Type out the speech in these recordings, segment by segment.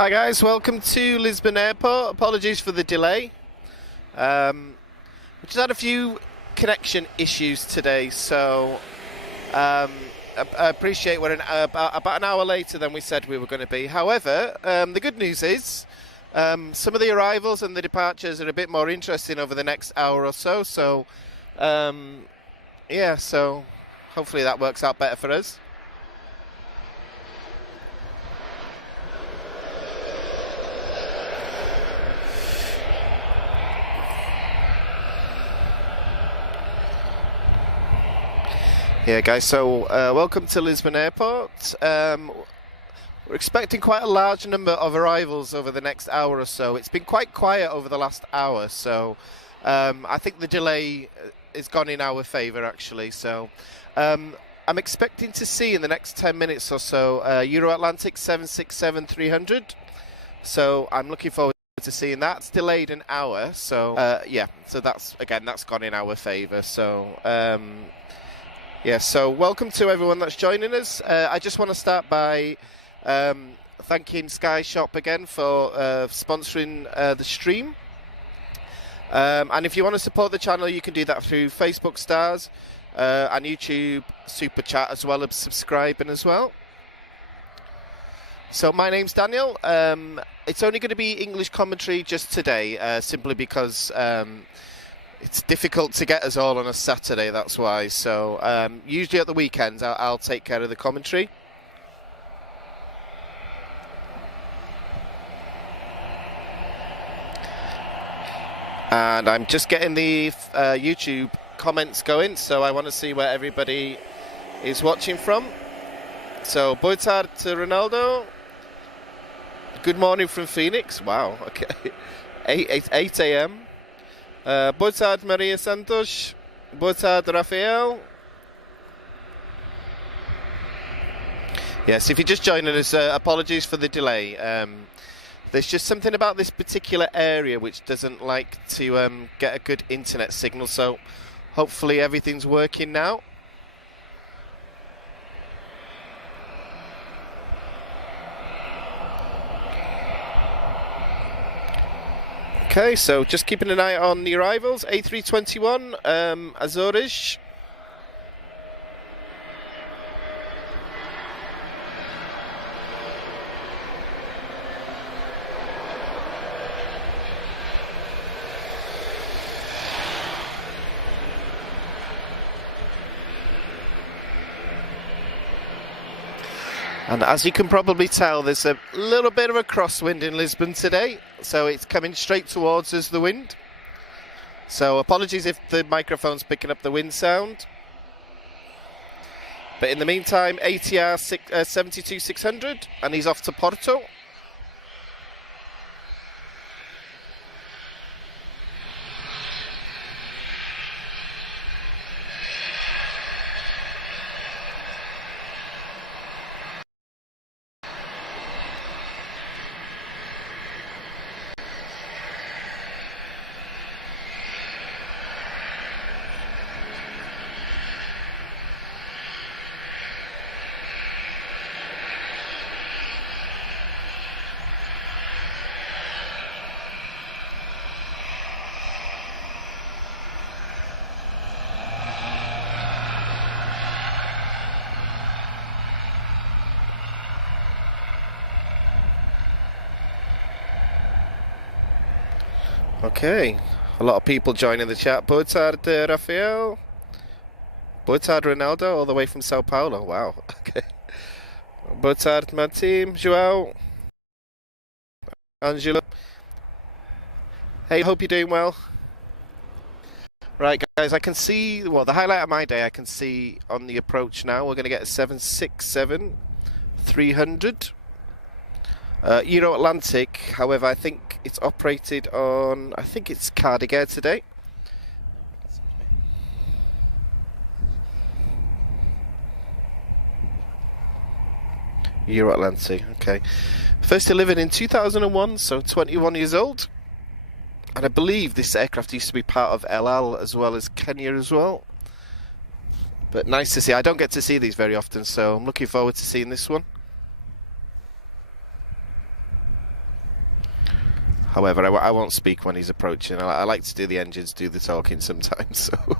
Hi guys, welcome to Lisbon Airport. Apologies for the delay. We just had a few connection issues today, so I appreciate we're about an hour later than we said we were going to be. However, the good news is some of the arrivals and the departures are a bit more interesting over the next hour or so. So yeah, so hopefully that works out better for us. Yeah guys, so welcome to Lisbon Airport. We're expecting quite a large number of arrivals over the next hour or so. It's been quite quiet over the last hour, so I think the delay is gone in our favour actually. So I'm expecting to see in the next 10 minutes or so Euro Atlantic 767-300. So I'm looking forward to seeing that. It's delayed an hour, so yeah, so that's gone in our favour. So yeah, so welcome to everyone that's joining us. I just want to start by thanking Sky Shop again for sponsoring the stream. And if you want to support the channel, you can do that through Facebook Stars and YouTube Super Chat, as well as subscribing as well. So my name's Daniel. It's only going to be English commentary just today, simply because it's difficult to get us all on a Saturday, that's why. So usually at the weekends I'll take care of the commentary. And I'm just getting the YouTube comments going, so I want to see where everybody is watching from. So, boa tarde to Ronaldo. Good morning from Phoenix. Wow, okay. 8 a.m. Boa tarde, Maria Santos. Boa tarde, Rafael. Yes, if you're just joining us, apologies for the delay. There's just something about this particular area which doesn't like to get a good internet signal, so hopefully everything's working now. Okay, so just keeping an eye on the arrivals. A321, Azores. And as you can probably tell, there's a little bit of a crosswind in Lisbon today, so it's coming straight towards us, the wind. So apologies if the microphone's picking up the wind sound. But in the meantime, ATR 72600, and he's off to Porto. Okay, a lot of people joining the chat. Boa tarde, Rafael. Boa tarde, Ronaldo, all the way from Sao Paulo. Wow, okay. Boa tarde, my team. João. Angela. Hey, hope you're doing well. Right, guys, I can see, well, the highlight of my day, I can see on the approach now. We're going to get a 767-300. Euro Atlantic, however, I think it's operated on, I think it's Cardiff Air today. Euro Atlantic, okay. First delivered in 2001, so 21 years old. And I believe this aircraft used to be part of El Al as well as Kenya as well. But nice to see. I don't get to see these very often, so I'm looking forward to seeing this one. However, I won't speak when he's approaching. I like to do the engines do the talking sometimes, so...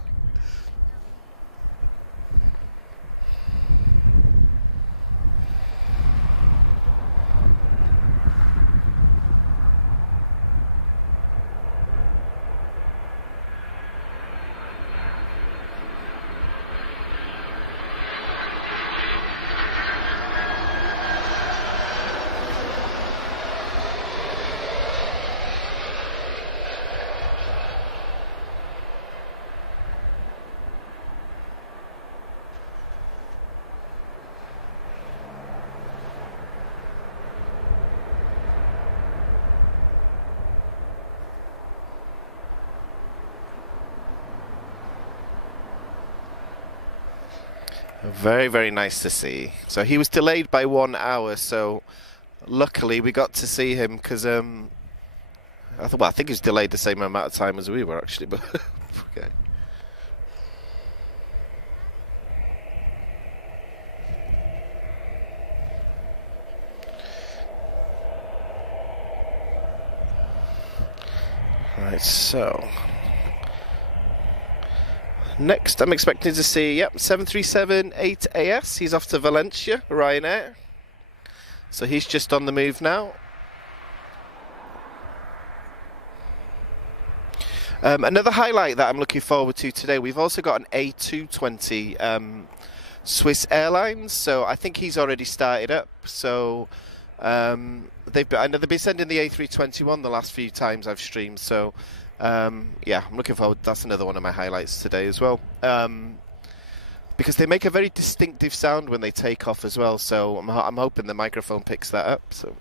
Very, very nice to see. So he was delayed by 1 hour, so luckily we got to see him because I think he was delayed the same amount of time as we were actually, but okay. Right, so next I'm expecting to see, 737-8AS. He's off to Valencia, Ryanair. So he's just on the move now. Another highlight that I'm looking forward to today, we've also got an A220 Swiss Airlines. So I think he's already started up. So I know they've been sending the A321 the last few times I've streamed. So yeah, I'm looking forward. That's another one of my highlights today as well. Because they make a very distinctive sound when they take off as well. So I'm hoping the microphone picks that up. So.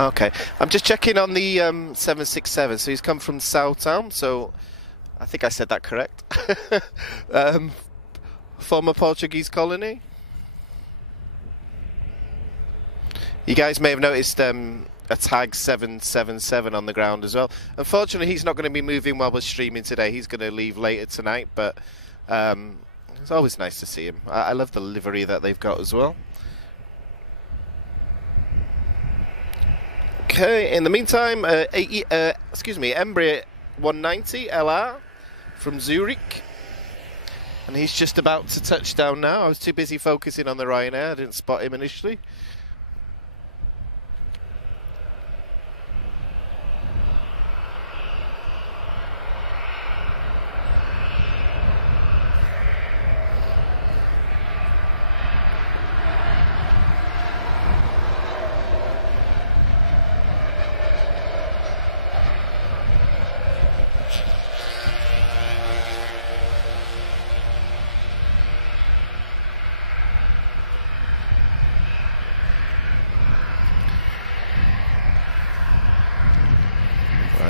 Okay, I'm just checking on the 767. So he's come from Southtown. So I think I said that correct. Former Portuguese colony. You guys may have noticed a tag 777 on the ground as well. Unfortunately, he's not going to be moving while we're streaming today. He's going to leave later tonight, but it's always nice to see him. I love the livery that they've got as well. Okay, in the meantime, Embraer 190 LR from Zurich. And he's just about to touch down now. I was too busy focusing on the Ryanair. I didn't spot him initially.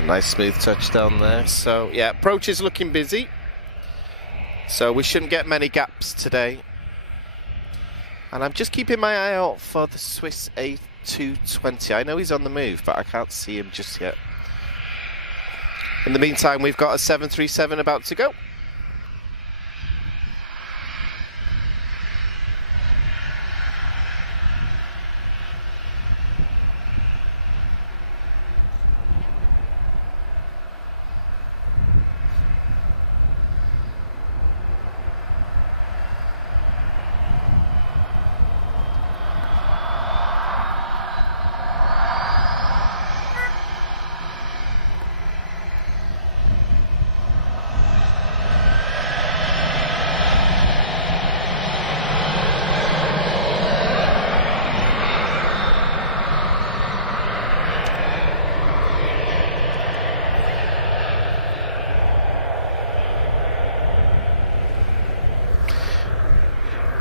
Nice smooth touchdown there. So yeah, approach is looking busy. So we shouldn't get many gaps today. And I'm just keeping my eye out for the Swiss A220. I know he's on the move, but I can't see him just yet. In the meantime, we've got a 737 about to go.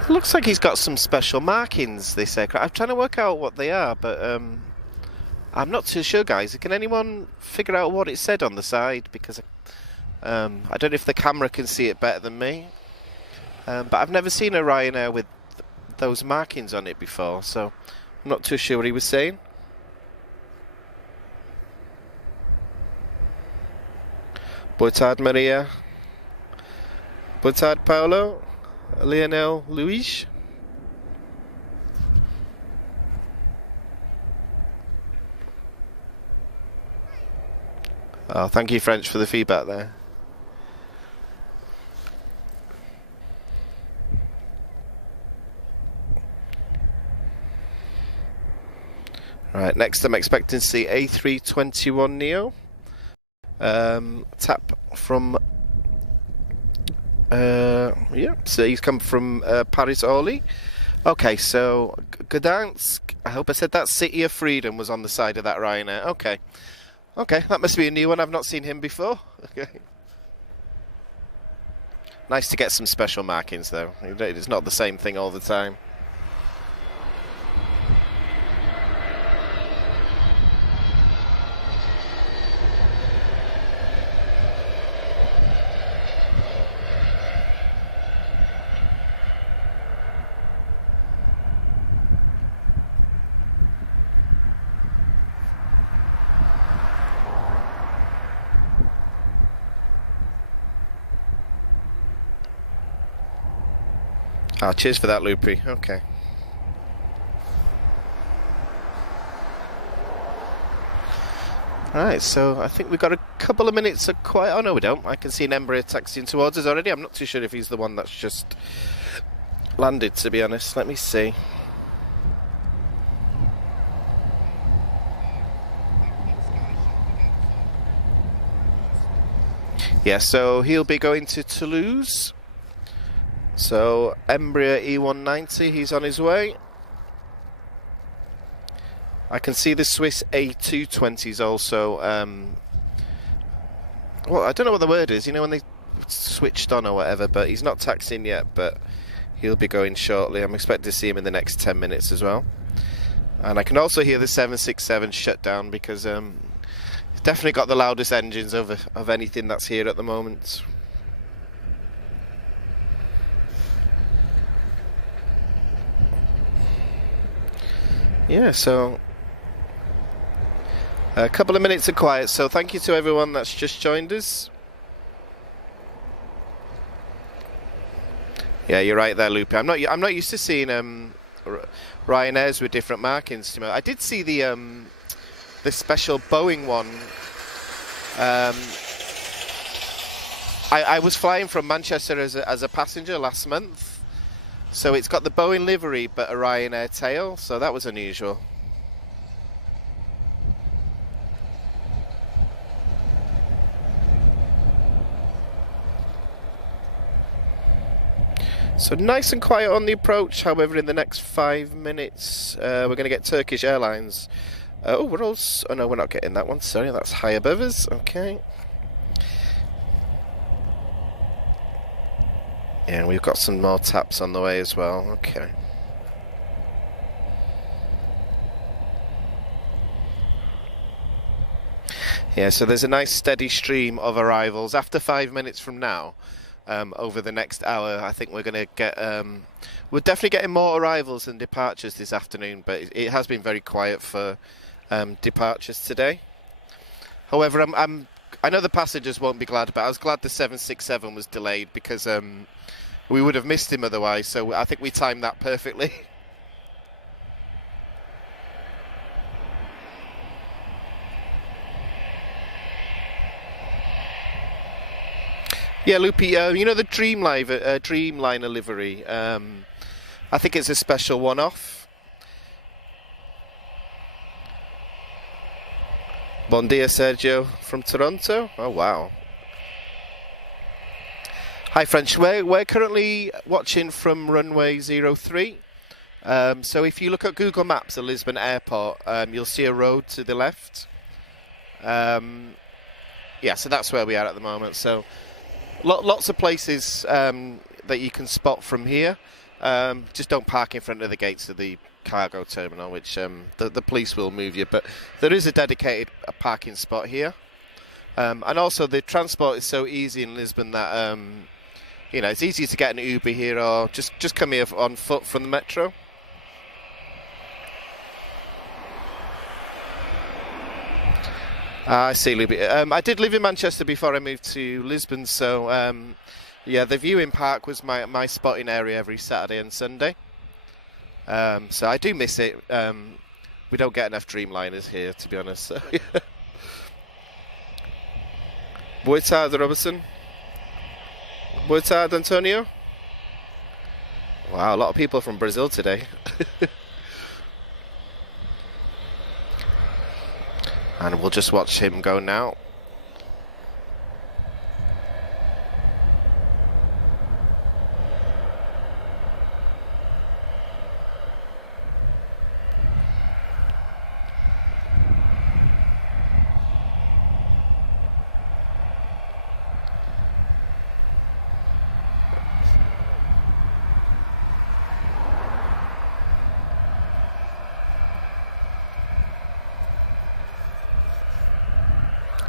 Looks like he's got some special markings, this aircraft. I'm trying to work out what they are, but I'm not too sure, guys. Can anyone figure out what it said on the side? Because I don't know if the camera can see it better than me. But I've never seen a Ryanair with those markings on it before, so I'm not too sure what he was saying. Boa tarde, Maria. Boa tarde, Paulo. Lionel Luis. Oh, thank you, French, for the feedback there. Right, next I'm expecting to see A321neo. Tap from... yeah, so he's come from Paris Orly. Okay, so Gdansk, I hope I said that, City of Freedom was on the side of that Ryanair. Okay. Okay, that must be a new one. I've not seen him before. Okay. Nice to get some special markings, though. It's not the same thing all the time. Ah, cheers for that, Loopy. Okay. Alright, so I think we've got a couple of minutes of quiet. Oh, no, we don't. I can see an Embraer taxiing towards us already. I'm not too sure if he's the one that's just landed, to be honest. Let me see. Yeah, so he'll be going to Toulouse. So, Embraer E190, he's on his way. I can see the Swiss A220s also. Well, I don't know what the word is, you know, when they switched on or whatever, but he's not taxiing yet, but he'll be going shortly. I'm expecting to see him in the next 10 minutes as well. And I can also hear the 767 shut down because it's definitely got the loudest engines of anything that's here at the moment. Yeah, so a couple of minutes of quiet, so thank you to everyone that's just joined us. Yeah, you're right there, Loopy. I'm not used to seeing Ryanairs with different markings. I did see the special Boeing one. I was flying from Manchester as a passenger last month. So it's got the Boeing livery, but a Ryanair tail, so that was unusual. So nice and quiet on the approach, however, in the next 5 minutes, we're going to get Turkish Airlines. Oh, oh no, we're not getting that one, sorry, that's high above us, okay. Yeah, we've got some more taps on the way as well. Okay. Yeah, so there's a nice steady stream of arrivals. After 5 minutes from now, over the next hour, I think we're going to get... we're definitely getting more arrivals than departures this afternoon, but it has been very quiet for departures today. However, I know the passengers won't be glad, but I was glad the 767 was delayed because... we would have missed him otherwise, so I think we timed that perfectly. Yeah, Loopy, you know the Dreamliner livery? I think it's a special one-off. Bon dia, Sergio, from Toronto. Oh, wow. Hi French, we're currently watching from runway 03. So if you look at Google Maps of Lisbon Airport, you'll see a road to the left. Yeah, so that's where we are at the moment. So lots of places that you can spot from here. Just don't park in front of the gates of the cargo terminal, which the police will move you. But there is a dedicated parking spot here. And also the transport is so easy in Lisbon that... you know, it's easy to get an Uber here or just come here on foot from the metro. I see, Libby. I did live in Manchester before I moved to Lisbon, so yeah, the viewing park was my spotting area every Saturday and Sunday. So I do miss it. We don't get enough Dreamliners here, to be honest. So, yeah. Boa tarde, Robertson. Boa tarde, Antonio. Wow, a lot of people from Brazil today. And we'll just watch him go now.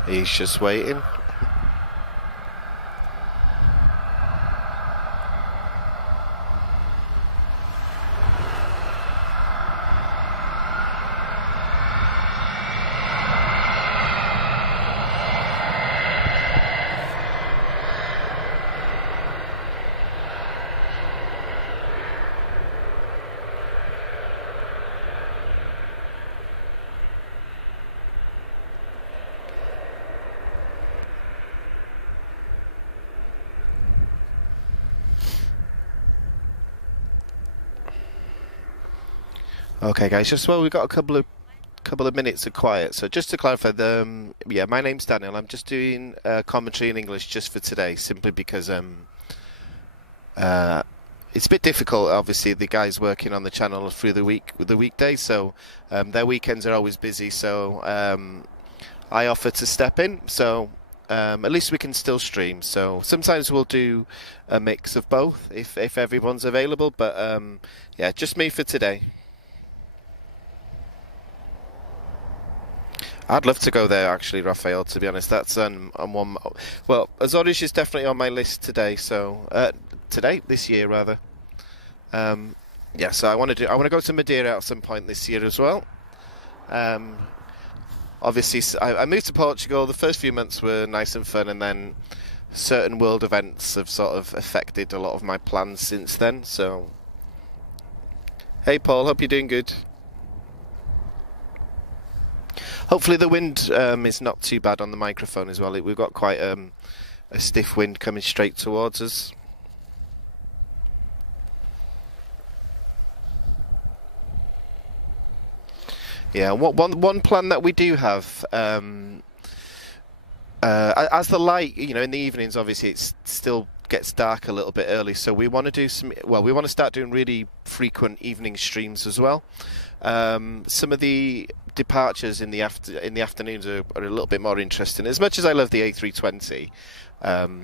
He's just waiting. Okay, guys. Just we've got a couple of minutes of quiet. So just to clarify, yeah, my name's Daniel. I'm just doing commentary in English just for today, simply because it's a bit difficult. Obviously, the guys working on the channel through the weekdays, so their weekends are always busy. So I offer to step in. So at least we can still stream. So sometimes we'll do a mix of both if everyone's available. But yeah, just me for today. I'd love to go there, actually, Raphael, to be honest. That's on one. Well, Azores is definitely on my list today. So this year rather. Yeah, so I want to go to Madeira at some point this year as well. Obviously, I moved to Portugal. The first few months were nice and fun, and then certain world events have sort of affected a lot of my plans since then. So, hey, Paul, hope you're doing good. Hopefully the wind is not too bad on the microphone as well. We've got quite a stiff wind coming straight towards us. Yeah, one plan that we do have, as the light, in the evenings, obviously it still gets dark a little bit early, so we want to do we want to start doing really frequent evening streams as well. Some of the departures in the afternoons are a little bit more interesting. As much as I love the A320,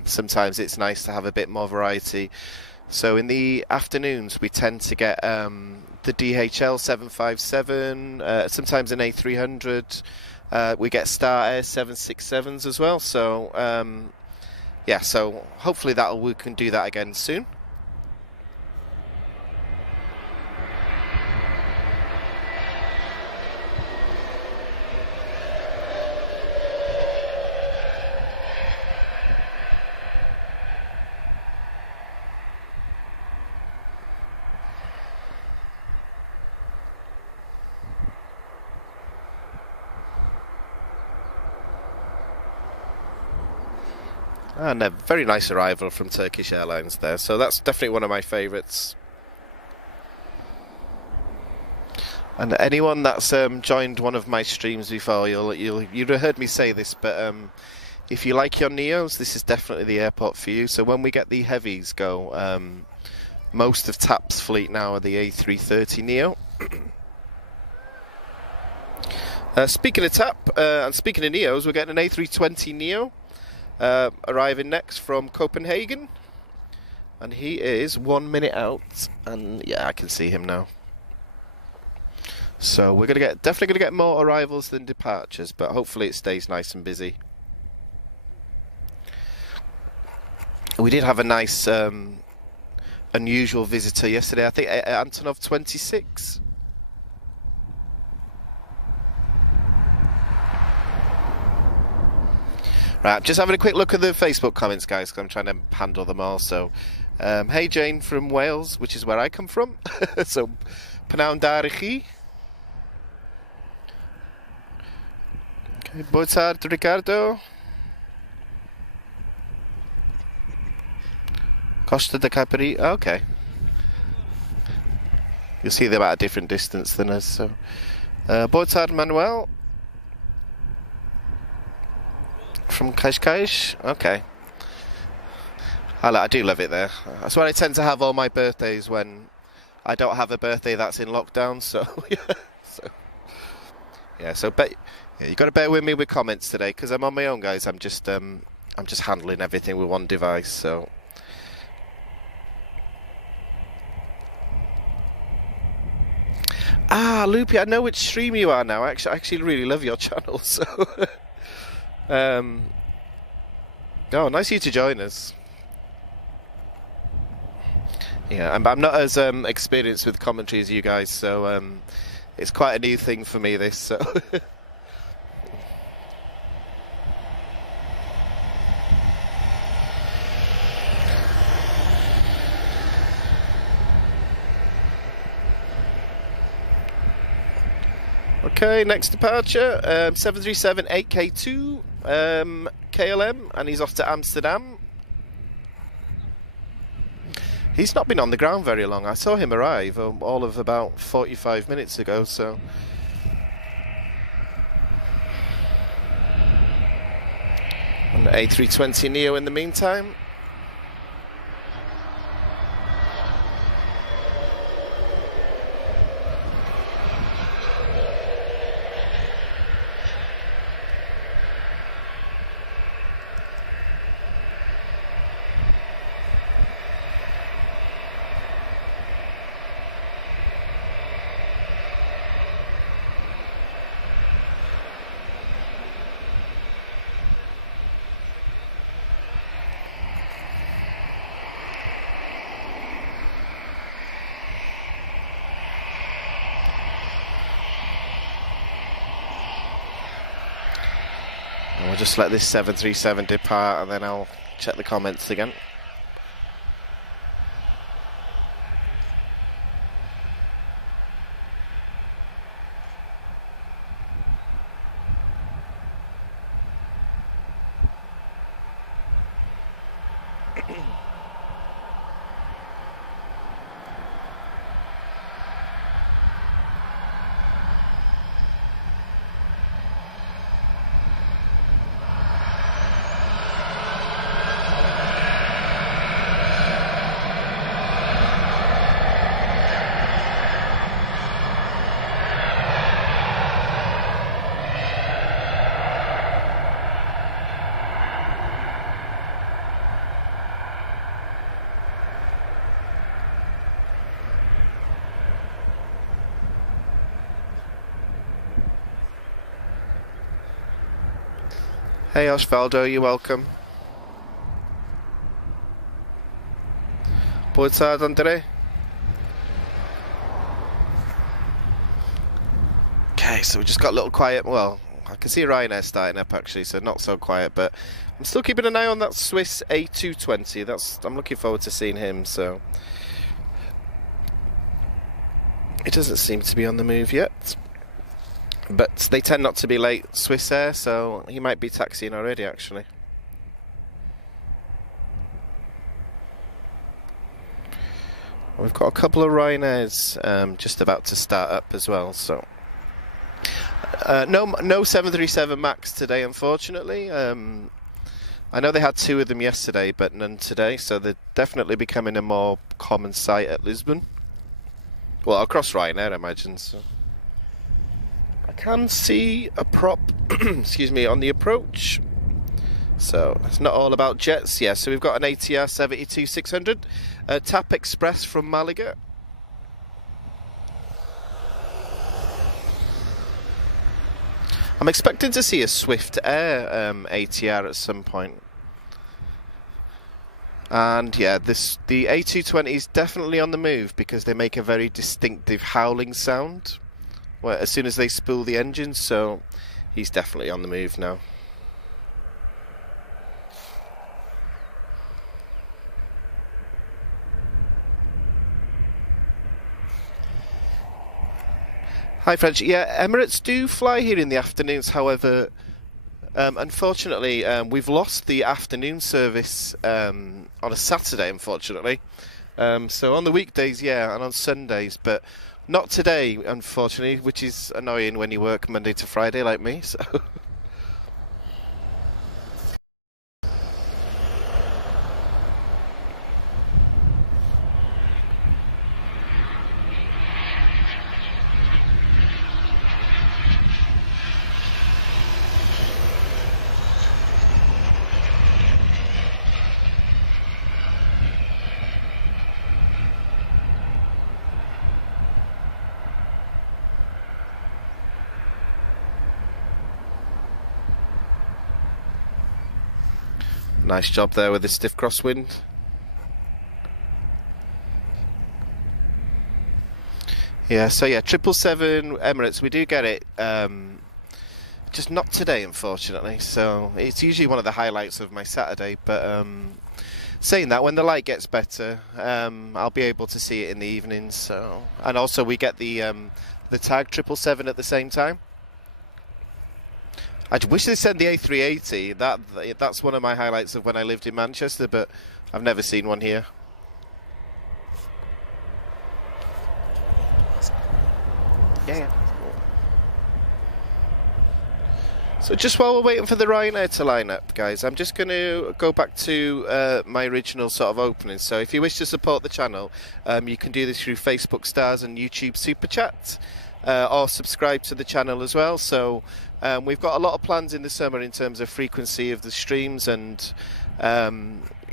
sometimes it's nice to have a bit more variety. So in the afternoons we tend to get the DHL 757, sometimes an A300. We get Star Air 767s as well. So yeah, so hopefully we can do that again soon. And a very nice arrival from Turkish Airlines there, so that's definitely one of my favourites. And anyone that's joined one of my streams before, you'd have heard me say this, but if you like your Neos, this is definitely the airport for you. So when we get the heavies go, most of TAP's fleet now are the A330 Neo. Speaking of TAP, and speaking of Neos, we're getting an A320 Neo. Arriving next from Copenhagen, and he is 1 minute out, and yeah, I can see him now. So we're definitely gonna get more arrivals than departures, but hopefully it stays nice and busy. We did have a nice unusual visitor yesterday. I think Antonov 26. Right, just having a quick look at the Facebook comments, guys, because I'm trying to handle them all. So, hey Jane from Wales, which is where I come from. So, Pnawn da chi. Okay, boa tarde, Ricardo. Costa de Capri. Okay. You'll see them at a different distance than us. So, Boitard Manuel from Cascais. Okay. I do love it there. That's where I tend to have all my birthdays when I don't have a birthday that's in lockdown. So but yeah, you got to bear with me with comments today because I'm on my own, guys. I'm just handling everything with one device. So. Ah, Loopy, I know which stream you are now. I actually really love your channel. So, oh, nice of you to join us. Yeah, I'm not as experienced with commentary as you guys, so it's quite a new thing for me. This so. Okay, next departure, 737 8K2 KLM, and he's off to Amsterdam. He's not been on the ground very long. I saw him arrive all of about 45 minutes ago, so... On the A320neo in the meantime. And we'll just let this 737 depart and then I'll check the comments again. Hey Osvaldo, you're welcome. Boitsard Andre. Okay, so we just got a little quiet. Well, I can see Ryanair starting up actually, so not so quiet, but I'm still keeping an eye on that Swiss A220. I'm looking forward to seeing him, so it doesn't seem to be on the move yet. But they tend not to be late, Swiss Air, so he might be taxiing already, actually. We've got a couple of Ryanairs just about to start up as well, so... no 737 MAX today, unfortunately. I know they had 2 of them yesterday, but none today, so they're definitely becoming a more common sight at Lisbon. Well, across Ryanair, I imagine, so... I can see a prop, excuse me, on the approach. So it's not all about jets. Yeah, so we've got an ATR 72-600, a TAP Express from Malaga. I'm expecting to see a Swift Air ATR at some point. And yeah, the A220 is definitely on the move because they make a very distinctive howling sound. Well, as soon as they spool the engine, so he's definitely on the move now. Hi French, yeah, Emirates do fly here in the afternoons, however, Unfortunately, we've lost the afternoon service on a Saturday, unfortunately. So on the weekdays, yeah, and on Sundays, but not today, unfortunately, which is annoying when you work Monday to Friday like me. So. Nice job there with the stiff crosswind. Yeah, so yeah, 777 Emirates, we do get it, just not today, unfortunately. So it's usually one of the highlights of my Saturday, but saying that, when the light gets better, I'll be able to see it in the evenings. So, and also we get the tag 777 at the same time. I wish they sent the A380. That's one of my highlights of when I lived in Manchester, but I've never seen one here. Yeah. So just while we're waiting for the Ryanair to line up, guys, I'm just going to go back to my original sort of opening. So if you wish to support the channel, you can do this through Facebook Stars and YouTube Super Chat, or subscribe to the channel as well. So we've got a lot of plans in the summer in terms of frequency of the streams and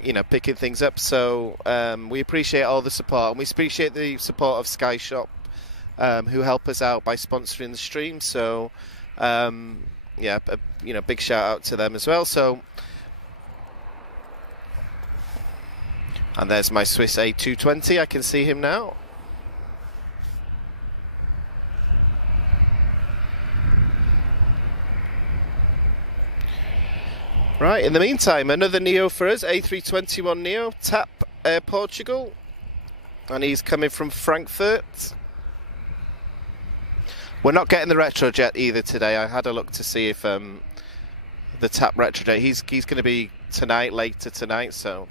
you know, picking things up. So we appreciate all the support, and we appreciate the support of Sky Shop, who help us out by sponsoring the stream. So yeah, you know, big shout out to them as well. So, and there's my Swiss A220. I can see him now. Right, in the meantime, another Neo for us, A321 Neo, TAP Air Portugal, and he's coming from Frankfurt. We're not getting the Retrojet either today. I had a look to see if the TAP Retrojet, he's going to be tonight, later tonight, so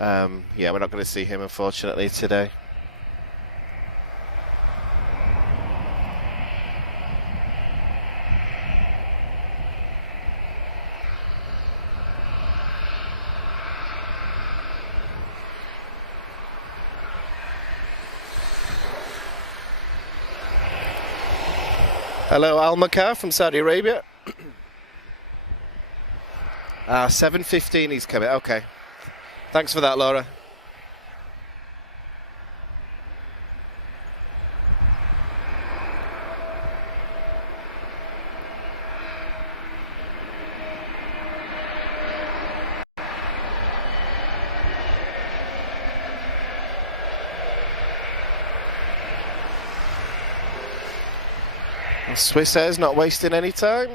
yeah, we're not going to see him, unfortunately, today. Hello, Al Makar from Saudi Arabia. 7:15 he's coming. Okay. Thanks for that, Laura. Swiss Air's not wasting any time.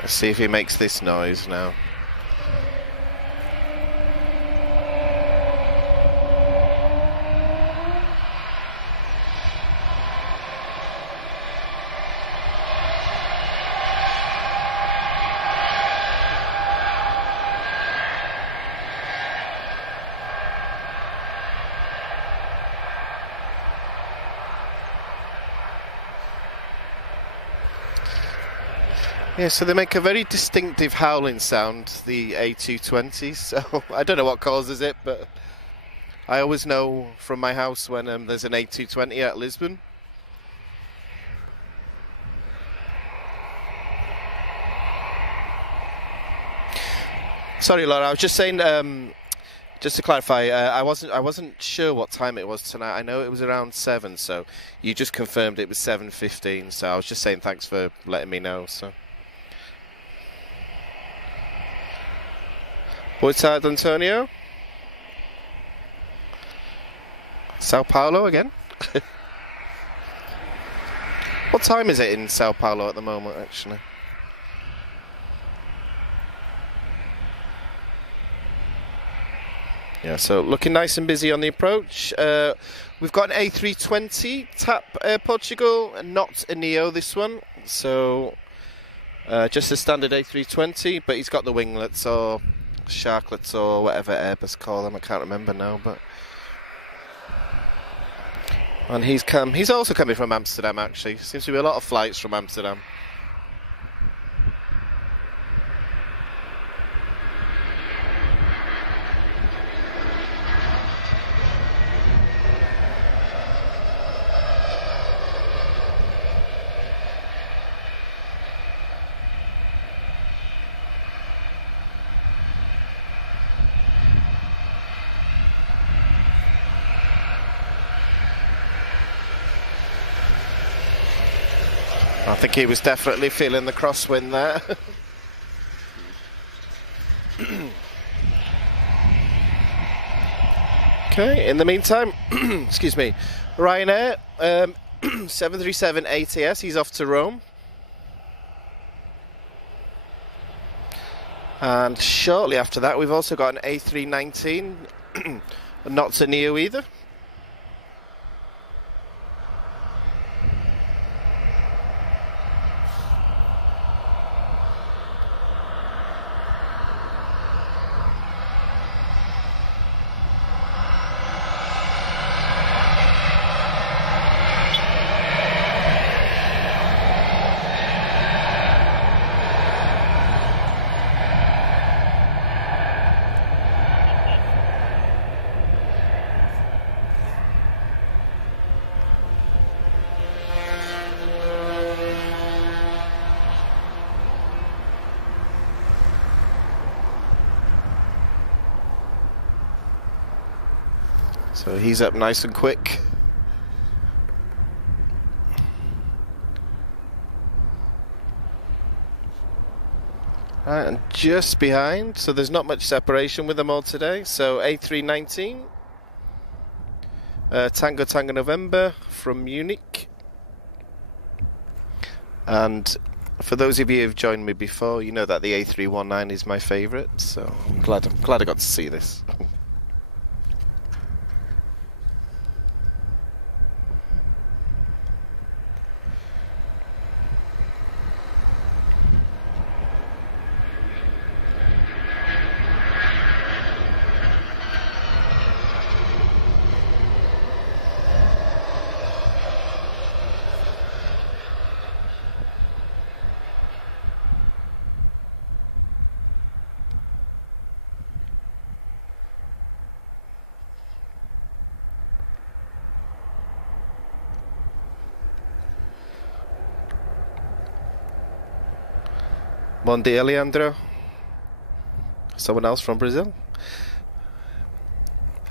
Let's see if he makes this noise now. Yeah, so they make a very distinctive howling sound, the A220s, so I don't know what causes it, but I always know from my house when there's an A220 at Lisbon. Sorry, Laura. I was just saying. Just to clarify, I wasn't sure what time it was tonight. I know it was around 7, so you just confirmed it was 7:15. So I was just saying thanks for letting me know. So, Boa tarde, Antonio. Sao Paulo again. What time is it in Sao Paulo at the moment, actually? Yeah, so looking nice and busy on the approach. We've got an A320 TAP Portugal, not a Neo this one. So just a standard A320, but he's got the winglets or sharklets or whatever Airbus call them. I can't remember now, but. And he's also coming from Amsterdam, actually. Seems to be a lot of flights from Amsterdam. I think he was definitely feeling the crosswind there. Okay, in the meantime, excuse me, Ryanair, 737 ATS, he's off to Rome. And shortly after that, we've also got an A319, not to Neo either. So he's up nice and quick. Right, and just behind, so there's not much separation with them all today. So A319, Tango Tango November from Munich. And for those of you who've joined me before, you know that the A319 is my favourite. So I'm glad I got to see this. Bom dia, Leandro. Someone else from Brazil.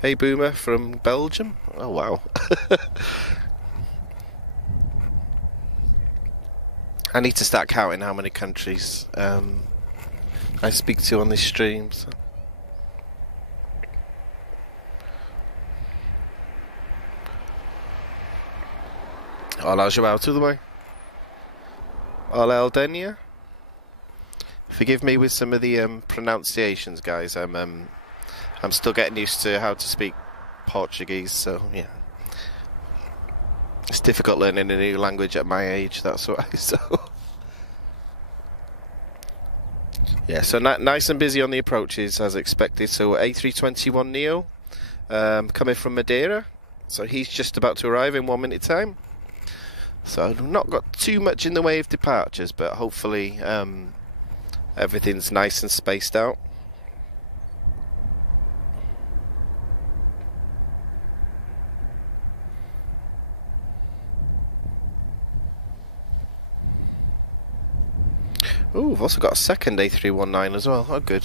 Hey, Boomer from Belgium. Oh, wow. I need to start counting how many countries I speak to on this stream. So. Olá, João, tudo bem? Olá, Aldenia. Forgive me with some of the pronunciations, guys. I'm still getting used to how to speak Portuguese, so yeah. It's difficult learning a new language at my age, that's why. So yeah, so nice and busy on the approaches as expected. So A321 Neo coming from Madeira, so he's just about to arrive in 1 minute time. So I've not got too much in the way of departures, but hopefully everything's nice and spaced out. Oh, we've also got a second A319 as well. Oh, good.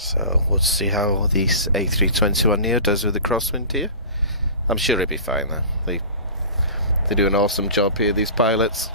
So we'll see how this A321neo does with the crosswind here. I'm sure it'll be fine though. They do an awesome job here, these pilots.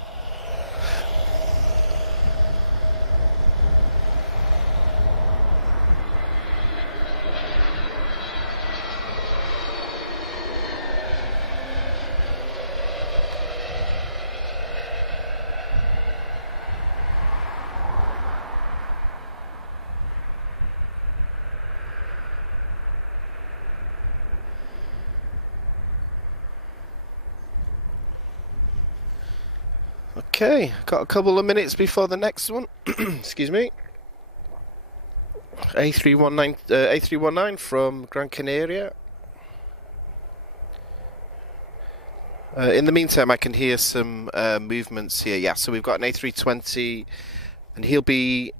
Okay, got a couple of minutes before the next one. Excuse me. A319 from Gran Canaria. In the meantime, I can hear some movements here. Yeah, so we've got an A320, and he'll be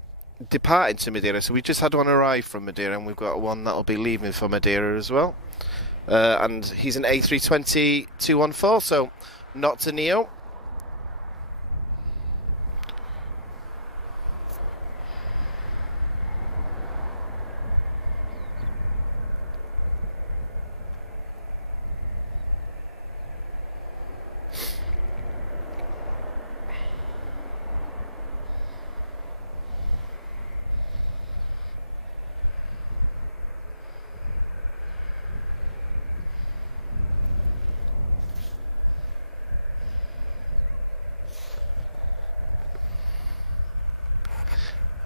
departing to Madeira. So we've just had one arrive from Madeira, and we've got one that'll be leaving for Madeira as well. And he's an A320-214, so not a Neo.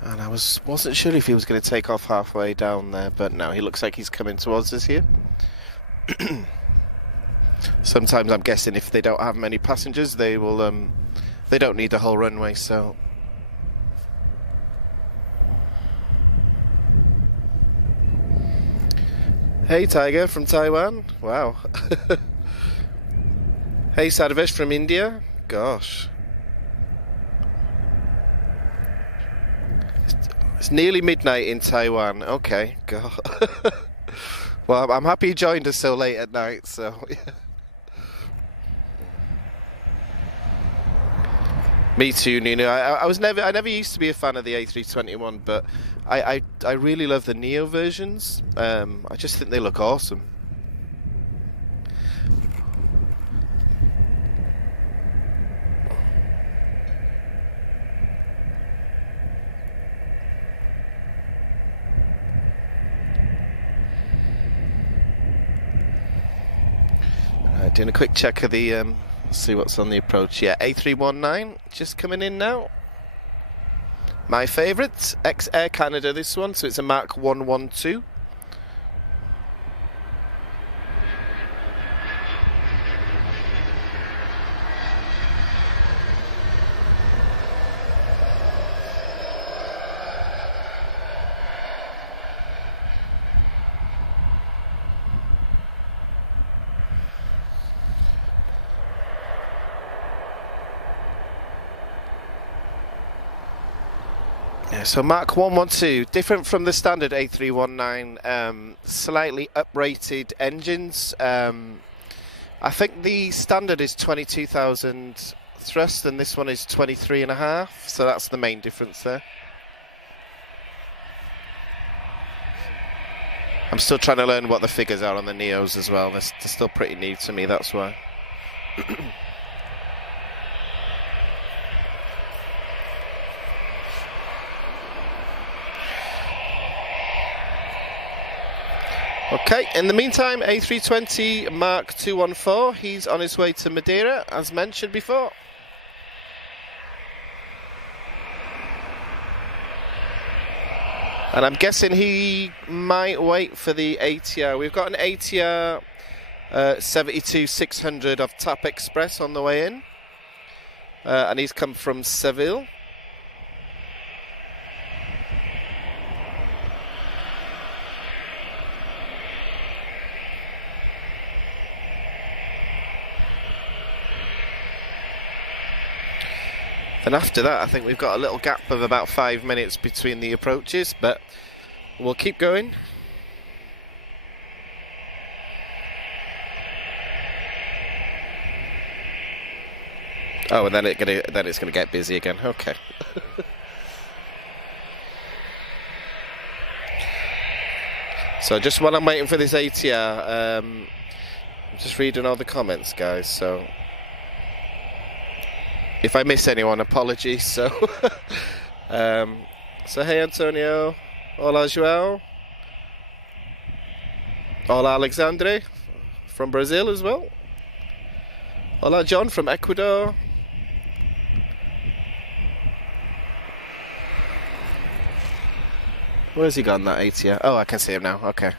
And I wasn't sure if he was going to take off halfway down there, but no, he looks like he's coming towards us here. Sometimes I'm guessing if they don't have many passengers, they will. They don't need the whole runway, so. Hey, Tiger from Taiwan. Wow. Hey, Sarvesh from India. Gosh. It's nearly midnight in Taiwan. Okay, God. Well, I'm happy you joined us so late at night. So, yeah. Me too, Nino. I never used to be a fan of the A321, but I really love the Neo versions. I just think they look awesome. Doing a quick check of the, see what's on the approach. Yeah, A319 just coming in now. My favourite, ex-Air Canada this one, so it's a Mark 112. Yeah, so Mark 112, different from the standard A319, slightly uprated engines. I think the standard is 22,000 thrust and this one is 23.5, so that's the main difference there. I'm still trying to learn what the figures are on the Neos as well. They're still pretty new to me, that's why. Okay, in the meantime, A320 Mark 214, he's on his way to Madeira, as mentioned before. And I'm guessing he might wait for the ATR. We've got an ATR 72-600 of TAP Express on the way in. And he's come from Seville. And after that, I think we've got a little gap of about 5 minutes between the approaches, but we'll keep going. Oh, and then it's gonna get busy again. Okay. So just while I'm waiting for this ATR, I'm just reading all the comments, guys, so if I miss anyone, apologies. So so hey Antonio, hola João, hola Alexandre from Brazil as well, hola John from Ecuador. Where's he gone, that ATR? Oh, I can see him now, okay.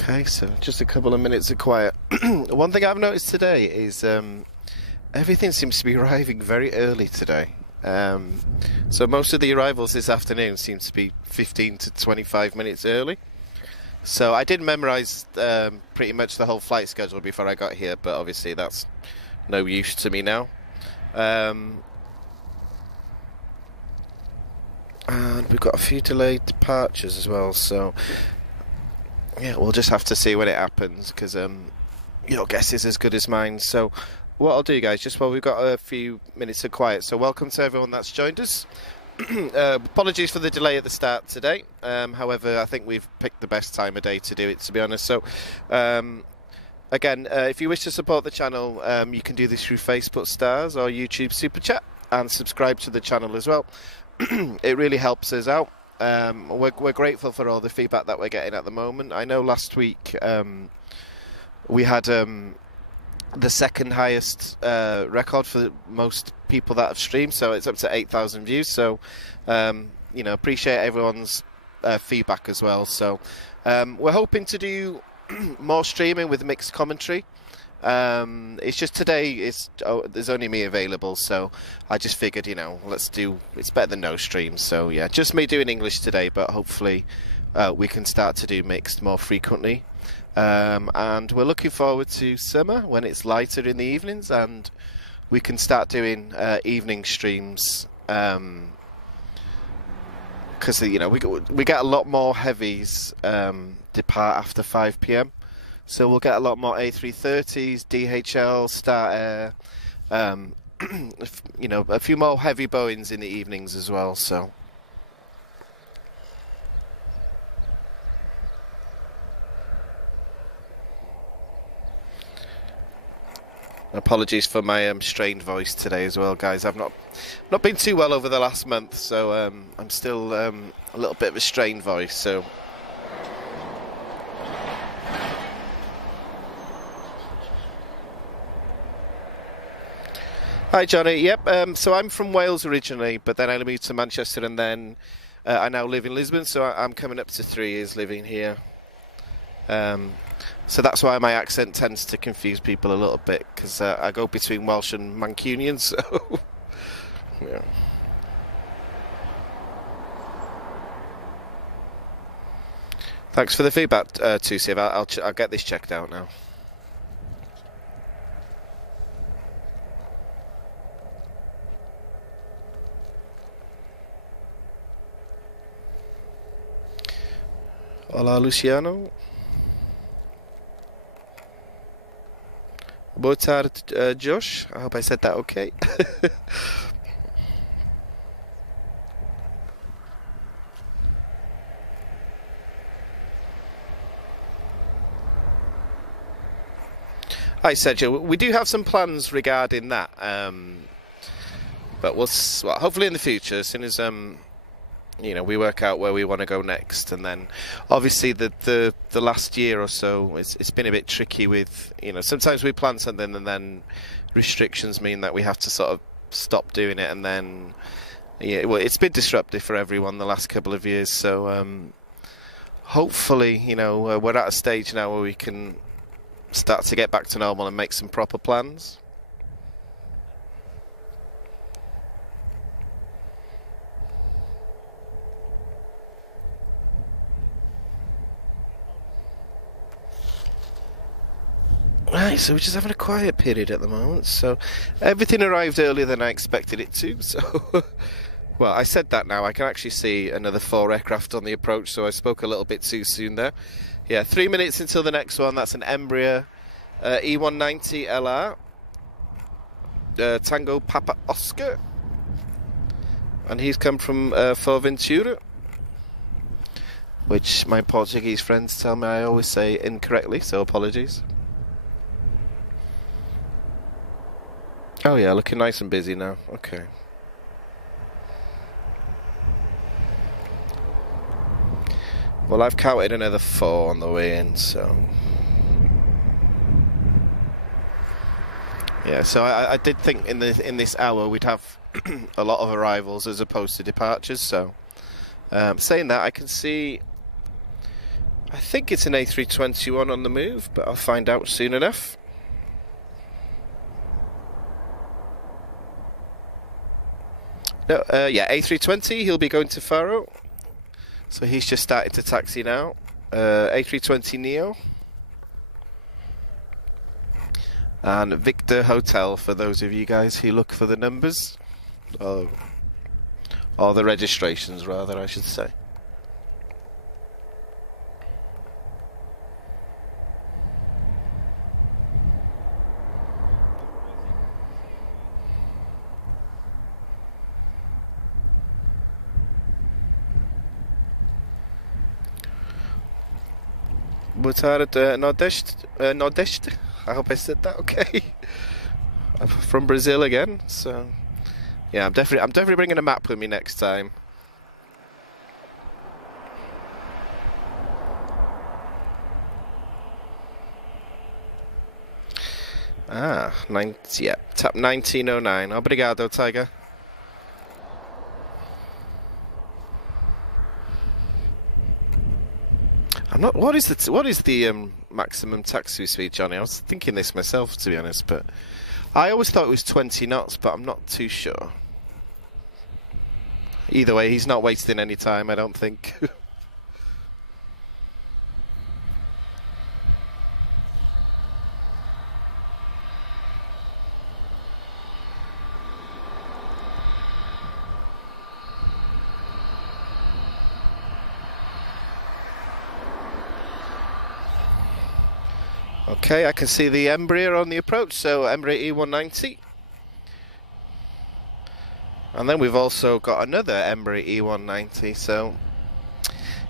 Okay, so just a couple of minutes of quiet. One thing I've noticed today is everything seems to be arriving very early today. So most of the arrivals this afternoon seem to be 15 to 25 minutes early. So I did memorise pretty much the whole flight schedule before I got here, but obviously that's no use to me now. And we've got a few delayed departures as well, so yeah, we'll just have to see when it happens, because your guess is as good as mine. So what I'll do, guys, just while we've got a few minutes of quiet, so welcome to everyone that's joined us. Apologies for the delay at the start today, however I think we've picked the best time of day to do it, to be honest. So again, if you wish to support the channel, you can do this through Facebook Stars or YouTube Super Chat, and subscribe to the channel as well. It really helps us out. We're grateful for all the feedback that we're getting at the moment. I know last week we had the second highest record for most people that have streamed, so it's up to 8,000 views. So you know, appreciate everyone's feedback as well. So we're hoping to do more streaming with mixed commentary. It's just today there's only me available, so I just figured, you know, it's better than no streams. So yeah, just me doing English today, but hopefully we can start to do mixed more frequently. And we're looking forward to summer when it's lighter in the evenings and we can start doing evening streams, because you know, we get a lot more heavies depart after 5 PM. So we'll get a lot more A330s, DHL, Star Air, you know, a few more heavy Boeings in the evenings as well. So apologies for my strained voice today as well, guys. I've not been too well over the last month, so I'm still a little bit of a strained voice. So Hi, Johnny. Yep. So I'm from Wales originally, but then I moved to Manchester, and then I now live in Lisbon. So I'm coming up to 3 years living here. So that's why my accent tends to confuse people a little bit, because I go between Welsh and Mancunian. So yeah. Thanks for the feedback, too, Siv. I'll get this checked out now. Hola, Luciano. Boa tarde, Josh. I hope I said that okay. Hi, Sergio. We do have some plans regarding that, but well, hopefully in the future, as soon as we work out where we want to go next. And then obviously the last year or so it's been a bit tricky with, sometimes we plan something and then restrictions mean that we have to sort of stop doing it, and then it's been disruptive for everyone the last couple of years. So hopefully we're at a stage now where we can start to get back to normal and make some proper plans. Right, so we're just having a quiet period at the moment. So everything arrived earlier than I expected it to. So, well, I said that now. I can actually see another 4 aircraft on the approach, so I spoke a little bit too soon there. Yeah, 3 minutes until the next one. That's an Embraer E190 LR. Tango Papa Oscar. And he's come from Forventura, which my Portuguese friends tell me I always say incorrectly, so apologies. Oh yeah, looking nice and busy now. Okay. Well, I've counted another 4 on the way in, so yeah. So I did think in this hour we'd have a lot of arrivals as opposed to departures. So saying that, I can see, I think it's an A321 on the move, but I'll find out soon enough. No, yeah, A320. He'll be going to Faro. So he's just started to taxi now. A320 Neo. And Victor Hotel, for those of you guys who look for the numbers. Or the registrations, rather, I should say. Boa tarde, Nordeste. I hope I said that okay. I'm from Brazil again, so yeah, I'm definitely bringing a map with me next time. Ah, 90, yeah, tap 1909. Obrigado, Tiger. I'm not. What is the maximum taxi speed, Johnny? I was thinking this myself, to be honest, but I always thought it was 20 knots, but I'm not too sure. Either way, he's not wasting any time, I don't think. Okay, I can see the Embraer on the approach, so Embraer E190. And then we've also got another Embraer E190, so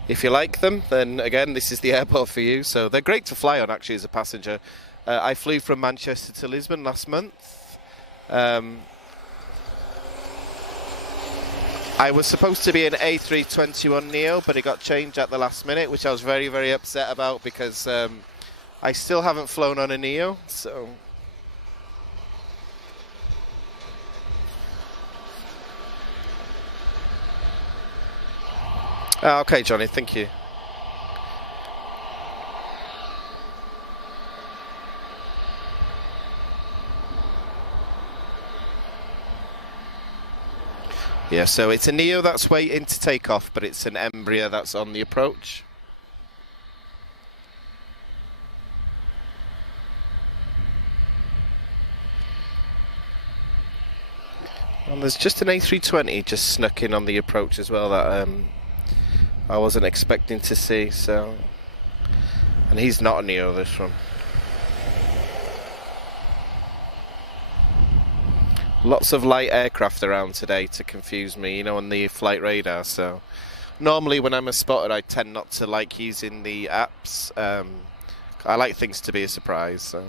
if you like them, then again, this is the airport for you. So they're great to fly on, actually, as a passenger. I flew from Manchester to Lisbon last month. I was supposed to be an A321 Neo, but it got changed at the last minute, which I was very, very upset about, because I still haven't flown on a Neo, so Okay, Johnny, thank you. Yeah, so it's a Neo that's waiting to take off, but it's an Embraer that's on the approach. And there's just an A320 just snuck in on the approach as well that I wasn't expecting to see, so... And he's not a Neo, this one. Lots of light aircraft around today to confuse me, you know, on the flight radar, so... Normally when I'm a spotter I tend not to like using the apps. I like things to be a surprise, so...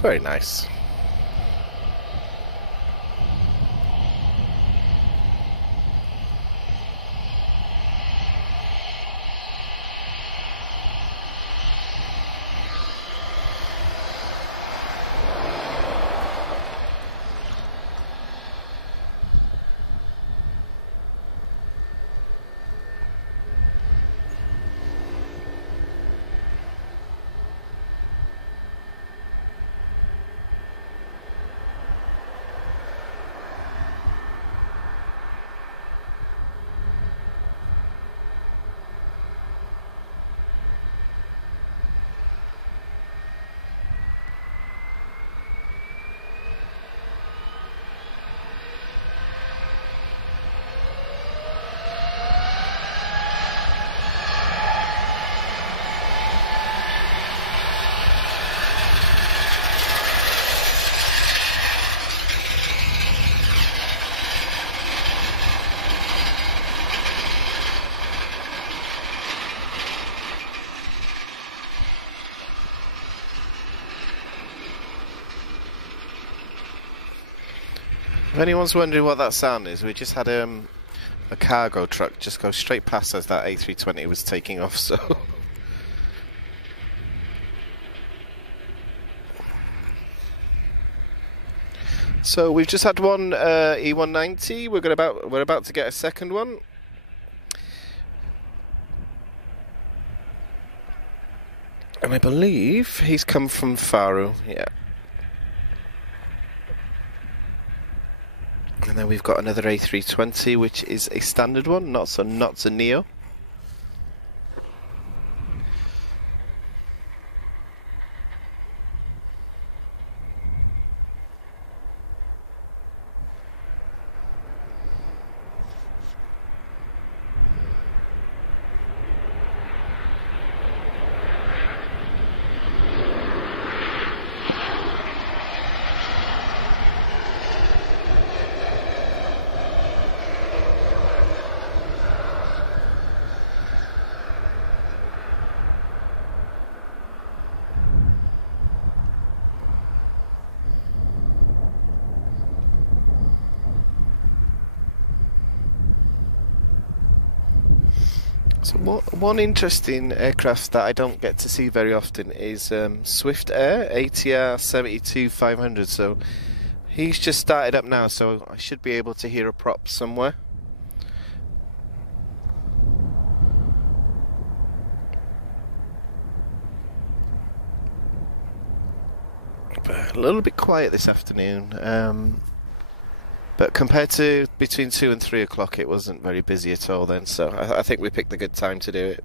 Very nice. If anyone's wondering what that sound is, we just had a cargo truck just go straight past us that A320 was taking off, so... So we've just had one E190, we're about to get a second one. And I believe he's come from Faru, yeah. And then we've got another A320, which is a standard one, not so Neo. So one interesting aircraft that I don't get to see very often is Swift Air ATR 72-500. So he's just started up now, so I should be able to hear a prop somewhere. But a little bit quiet this afternoon. But compared to between 2 and 3 o'clock, it wasn't very busy at all then, so I think we picked a good time to do it.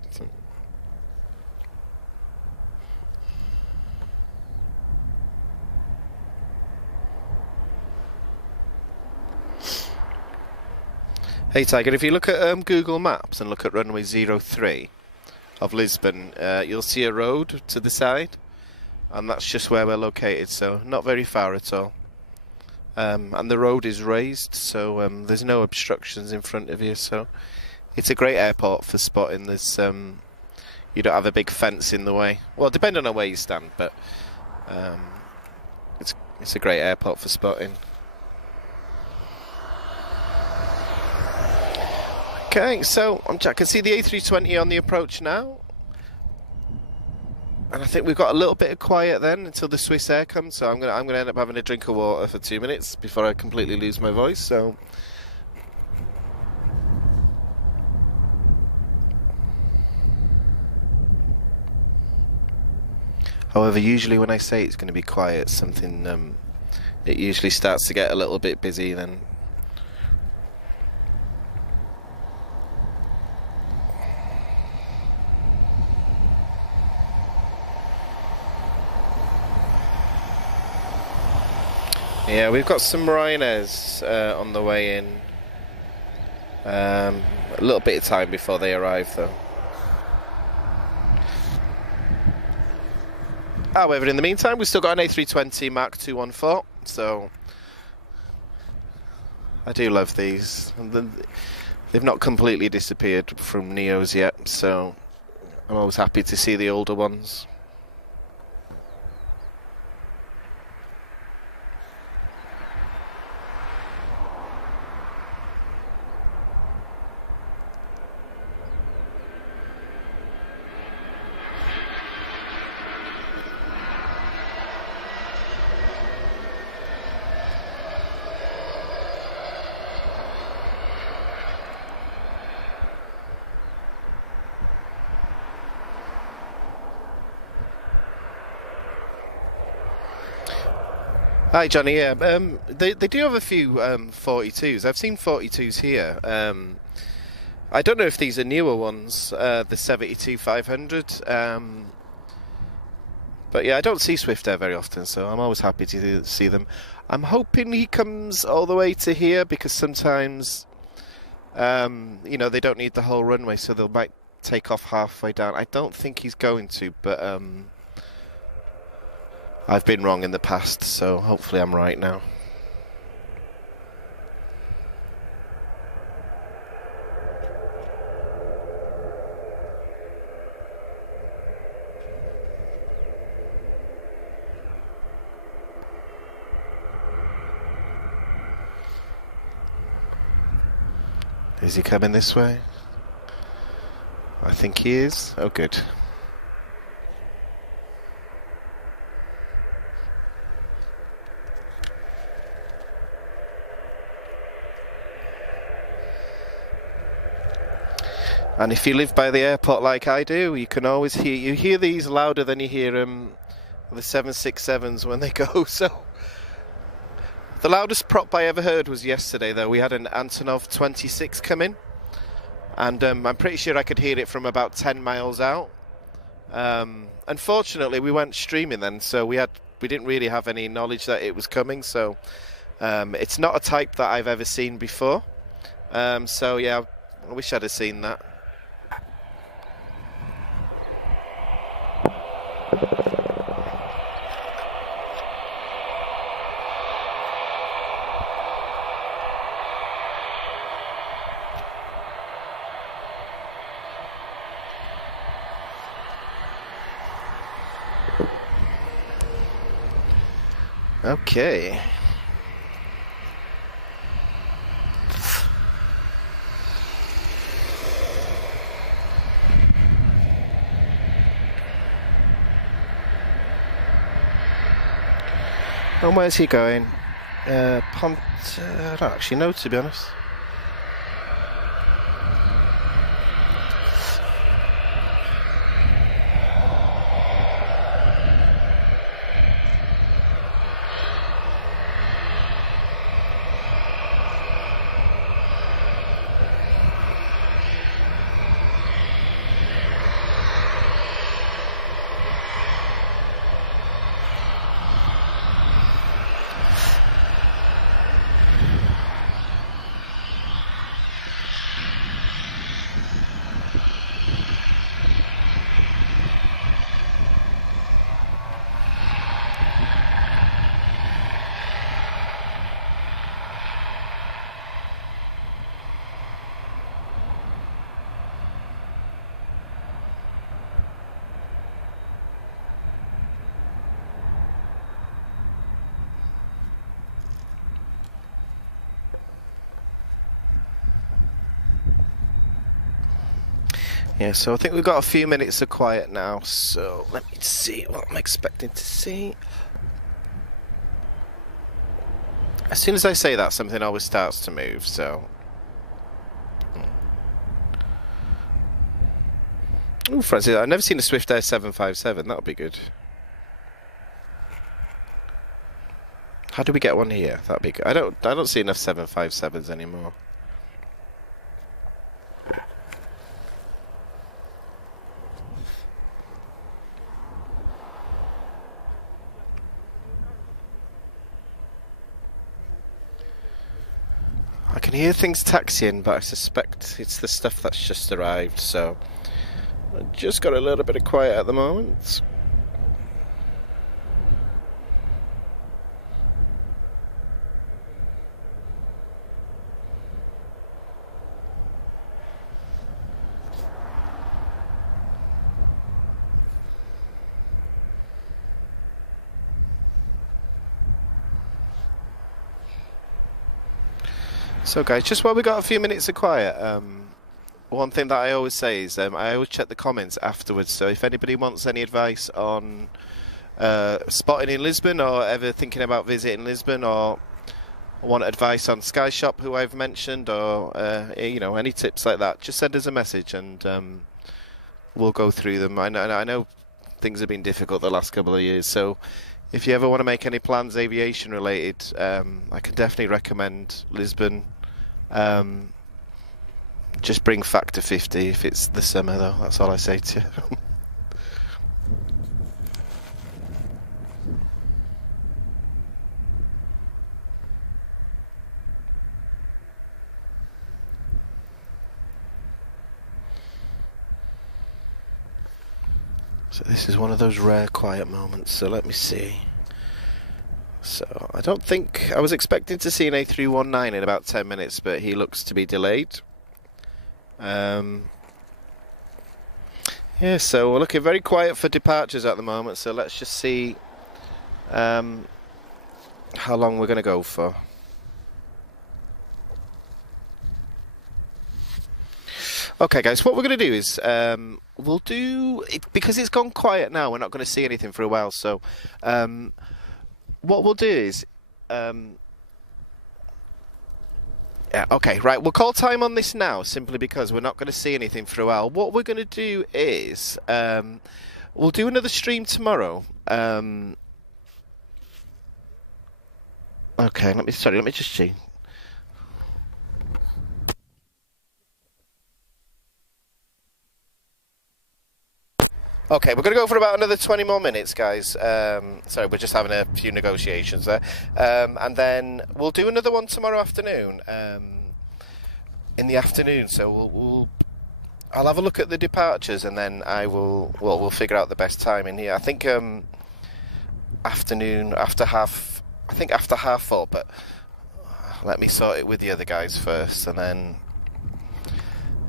Hey Tiger, if you look at Google Maps and look at runway 03 of Lisbon, you'll see a road to the side, and that's just where we're located, so not very far at all. And the road is raised, so there's no obstructions in front of you, so It's a great airport for spotting. There's you don't have a big fence in the way. Well, depending on where you stand, but it's a great airport for spotting. Okay, so I can see the A320 on the approach now. And I think we've got a little bit of quiet then until the Swiss Air comes. So I'm gonna end up having a drink of water for 2 minutes before I completely lose my voice. So. However, usually when I say it's going to be quiet, something it usually starts to get a little bit busy then. Yeah, we've got some Ryanairs on the way in. A little bit of time before they arrive, though. However, in the meantime, we've still got an A320 Mark 214, so I do love these. They've not completely disappeared from Neos yet, so I'm always happy to see the older ones. Hi Johnny, yeah, they do have a few 42s. I've seen 42s here. I don't know if these are newer ones, the 72-500. But yeah, I don't see Swiftair very often, so I'm always happy to see them. I'm hoping he comes all the way to here because sometimes, you know, they don't need the whole runway, so they might take off halfway down. I don't think he's going to, but I've been wrong in the past, so hopefully I'm right now. Is he coming this way? I think he is. Oh, good. And if you live by the airport like I do, you can always hear these louder than you hear the 767s when they go. So the loudest prop I ever heard was yesterday, though. We had an Antonov 26 come in, and I'm pretty sure I could hear it from about 10 miles out. Unfortunately, we weren't streaming then, so we didn't really have any knowledge that it was coming. So it's not a type that I've ever seen before. So yeah, I wish I'd have seen that. Okay. And where's he going? I don't actually know, to be honest. Yeah, so I think we've got a few minutes of quiet now, so let me see what I'm expecting to see. As soon as I say that, something always starts to move, so... Oh, Francis, I've never seen a Swiftair 757, that would be good. How do we get one here? That'd be good. I don't see enough 757s anymore. I can hear things taxiing, but I suspect it's the stuff that's just arrived, so I just got a little bit of quiet at the moment. So guys, just while we got a few minutes of quiet, one thing that I always say is I always check the comments afterwards, so if anybody wants any advice on spotting in Lisbon, or ever thinking about visiting Lisbon, or want advice on Sky Shop, who I've mentioned, or you know, any tips like that, just send us a message and we'll go through them. I know things have been difficult the last couple of years, so if you ever want to make any plans aviation related, I can definitely recommend Lisbon. Just bring factor 50 if it's the summer though, that's all I say to you. So this is one of those rare quiet moments, so let me see. So I don't think, I was expecting to see an A319 in about 10 minutes, but he looks to be delayed. Yeah, so we're looking very quiet for departures at the moment, so let's just see how long we're going to go for. Okay guys, what we're going to do is, we'll do, because it's gone quiet now, we're not going to see anything for a while, so what we'll do is, yeah, okay, right, we'll call time on this now, simply because we're not going to see anything for a while. What we're going to do is, we'll do another stream tomorrow. Okay, let me just see. Okay, we're going to go for about another 20 more minutes, guys. Sorry, we're just having a few negotiations there. And then we'll do another one tomorrow afternoon, in the afternoon. So I'll have a look at the departures, and then we'll figure out the best time in here. I think afternoon, after half 4, but let me sort it with the other guys first, and then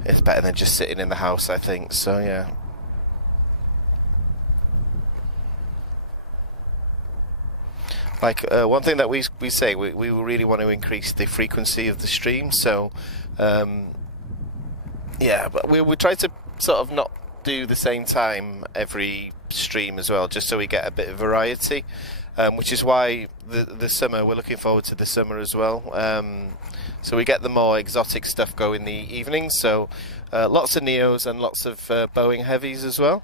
it's better than just sitting in the house, I think, so yeah. Like, one thing that we say, we really want to increase the frequency of the stream, so yeah, but we try to sort of not do the same time every stream as well, just so we get a bit of variety, which is why the summer, we're looking forward to the summer as well, so we get the more exotic stuff go in the evenings, so lots of Neos and lots of Boeing Heavies as well.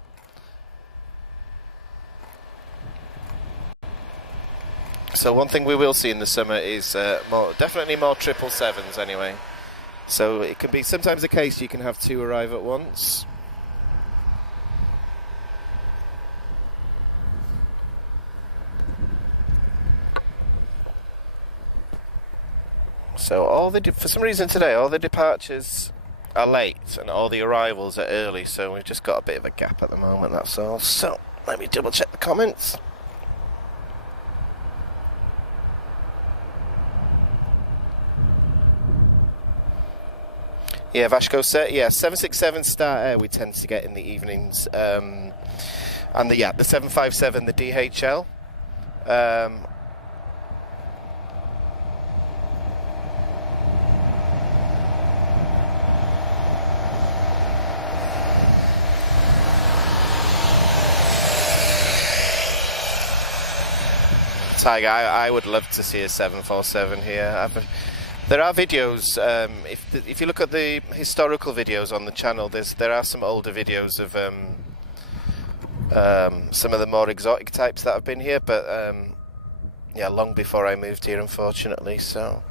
So one thing we will see in the summer is definitely more 777s anyway. So it can be sometimes the case you can have 2 arrive at once. So for some reason today, all the departures are late and all the arrivals are early, so we've just got a bit of a gap at the moment, that's all. So let me double check the comments. Yeah, Vashko said, yeah, 767 Star Air we tend to get in the evenings, and the 757, the DHL. Tiger, I would love to see a 747 here. There are videos, if you look at the historical videos on the channel, there are some older videos of some of the more exotic types that have been here, but yeah, long before I moved here, unfortunately. So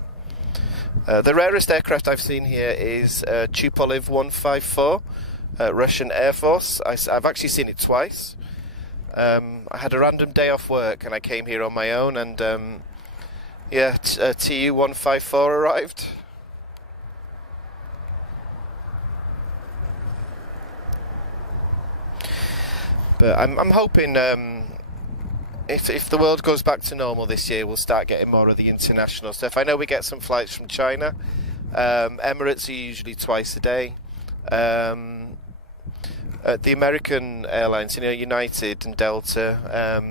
the rarest aircraft I've seen here is Tupolev 154, Russian Air Force. I've actually seen it twice. I had a random day off work and I came here on my own, and yeah, TU 154 arrived. But I'm hoping if the world goes back to normal this year, we'll start getting more of the international stuff. I know we get some flights from China. Emirates are usually twice a day. The American airlines, you know, United and Delta,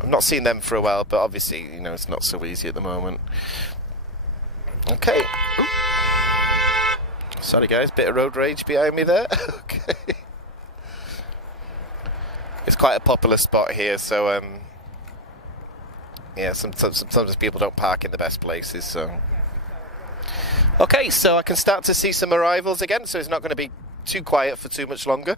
I've not seen them for a while, but obviously, you know, it's not so easy at the moment. Okay. Sorry guys, bit of road rage behind me there. Okay. It's quite a popular spot here, so yeah, sometimes people don't park in the best places, so. Okay, so I can start to see some arrivals again, so it's not going to be too quiet for too much longer.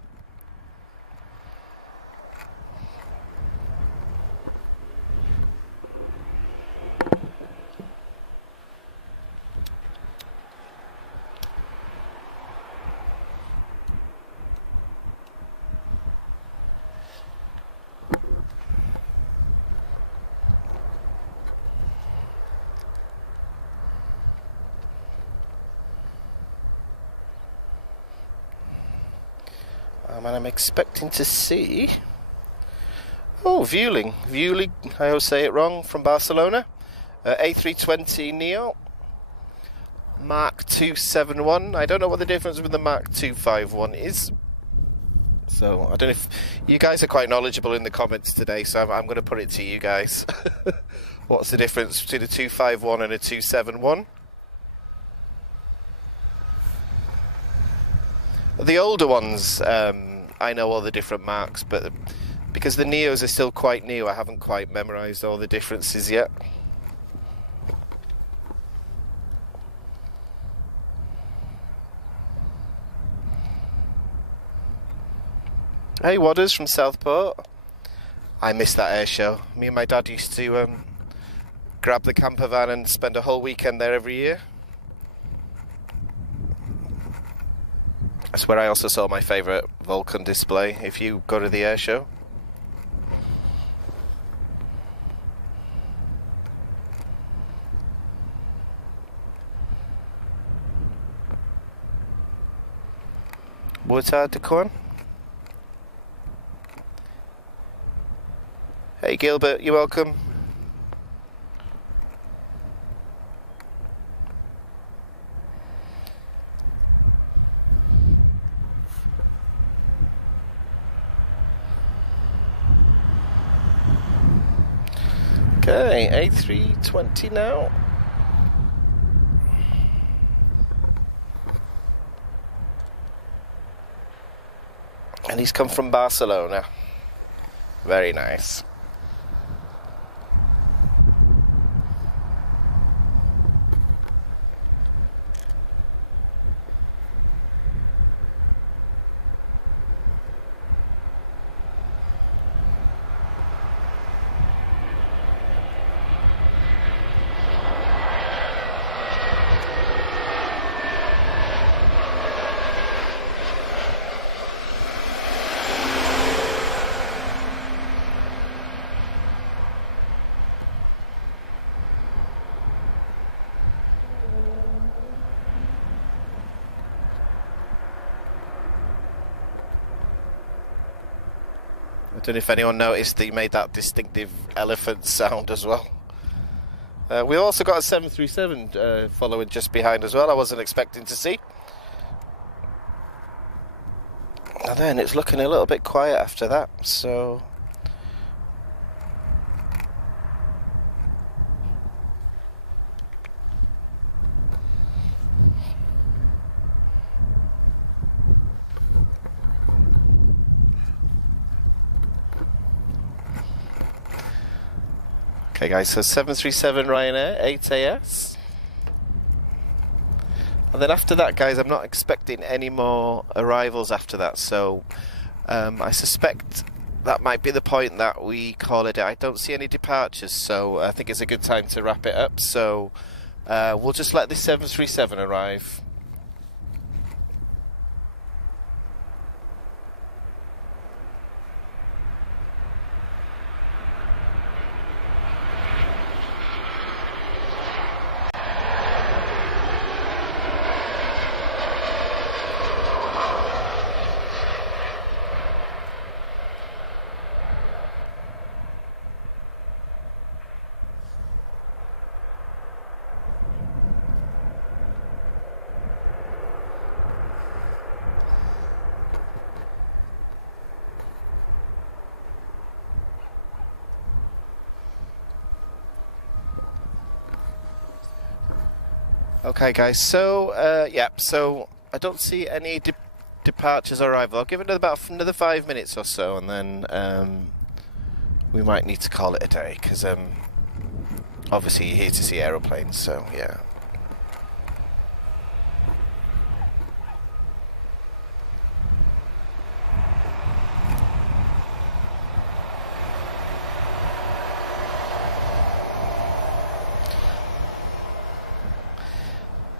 And I'm expecting to see... Oh, Vueling, I always say it wrong, from Barcelona. A320 Neo. Mark 271. I don't know what the difference with the Mark 251 is. So, I don't know if... You guys are quite knowledgeable in the comments today, so I'm going to put it to you guys. What's the difference between a 251 and a 271? The older ones, I know all the different marks, but because the Neos are still quite new, I haven't quite memorised all the differences yet. Hey, Wadders from Southport. I miss that air show. Me and my dad used to grab the camper van and spend a whole weekend there every year. That's where I also saw my favourite Vulcan display, if you go to the air show. What's hard to con? Hey Gilbert, you're welcome. Okay, A320 now. And he's come from Barcelona. Very nice. I don't know if anyone noticed that he made that distinctive elephant sound as well. We also got a 737 following just behind as well. I wasn't expecting to see. And then it's looking a little bit quiet after that, so... Okay guys, so 737 Ryanair 8AS. And then after that guys, I'm not expecting any more arrivals after that, so I suspect that might be the point that we call it. I don't see any departures, so I think it's a good time to wrap it up, so we'll just let this 737 arrive. Okay guys, so so I don't see any departures or arrival. I'll give it about another 5 minutes or so, and then we might need to call it a day, because obviously you're here to see aeroplanes, so yeah.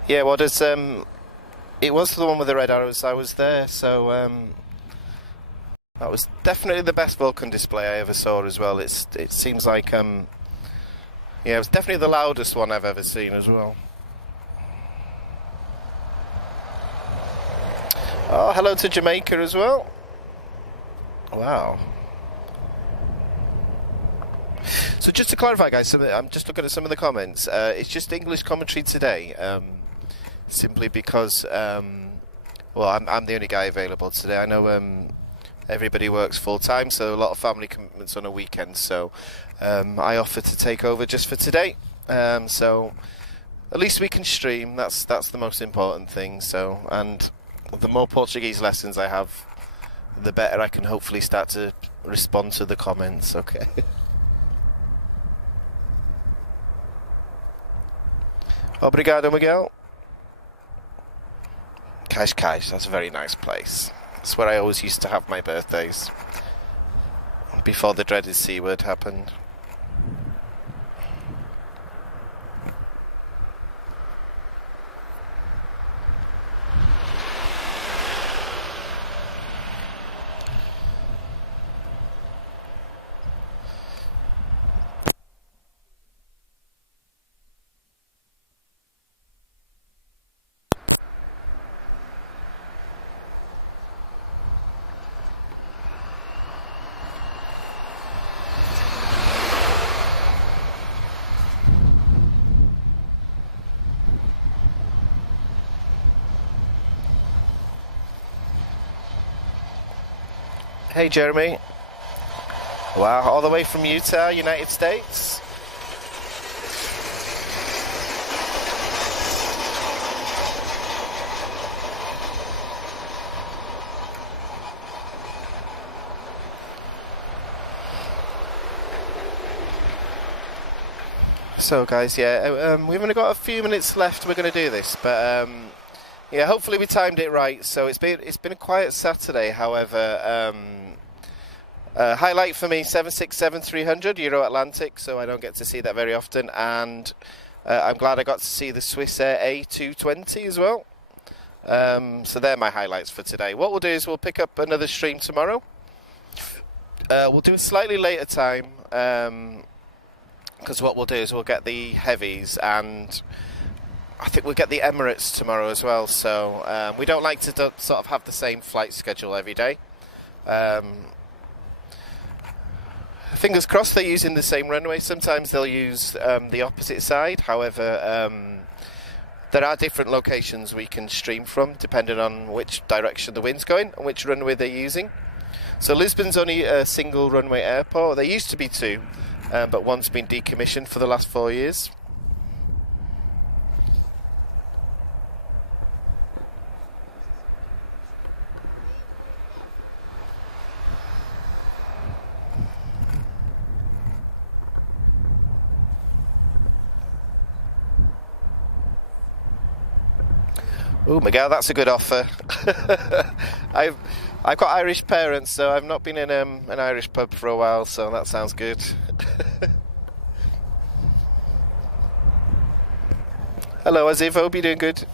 Yeah, well, there's it was the one with the red arrows. I was there, so that was definitely the best Vulcan display I ever saw as well. It seems like yeah, it was definitely the loudest one I've ever seen as well. Oh, hello to Jamaica as well. Wow. So just to clarify, guys, I'm just looking at some of the comments. It's just English commentary today. Simply because, well, I'm the only guy available today. I know everybody works full-time, so a lot of family commitments on a weekend, so I offer to take over just for today. So at least we can stream, that's the most important thing. So, and the more Portuguese lessons I have, the better I can hopefully start to respond to the comments, okay? Obrigado, Miguel. Cascais, that's a very nice place. It's where I always used to have my birthdays, before the dreaded C word happened. Hey Jeremy. Wow, all the way from Utah, United States. So guys, yeah, we've only got a few minutes left. We're going to do this, but yeah, hopefully we timed it right. So it's been a quiet Saturday. However, highlight for me 767-300 Euro Atlantic. So I don't get to see that very often, and I'm glad I got to see the Swiss Air A220 as well. So they're my highlights for today. What we'll do is we'll pick up another stream tomorrow. We'll do a slightly later time, because what we'll do is we'll get the heavies, and I think we'll get the Emirates tomorrow as well, so we don't like to sort of have the same flight schedule every day. Fingers crossed they're using the same runway. Sometimes they'll use the opposite side. However, there are different locations we can stream from depending on which direction the wind's going and which runway they're using. So Lisbon's only a single runway airport. There used to be two, but one's been decommissioned for the last 4 years. Oh, Miguel, that's a good offer. I've got Irish parents, so I've not been in an Irish pub for a while, so that sounds good. Hello, Aziv. Hope you're doing good.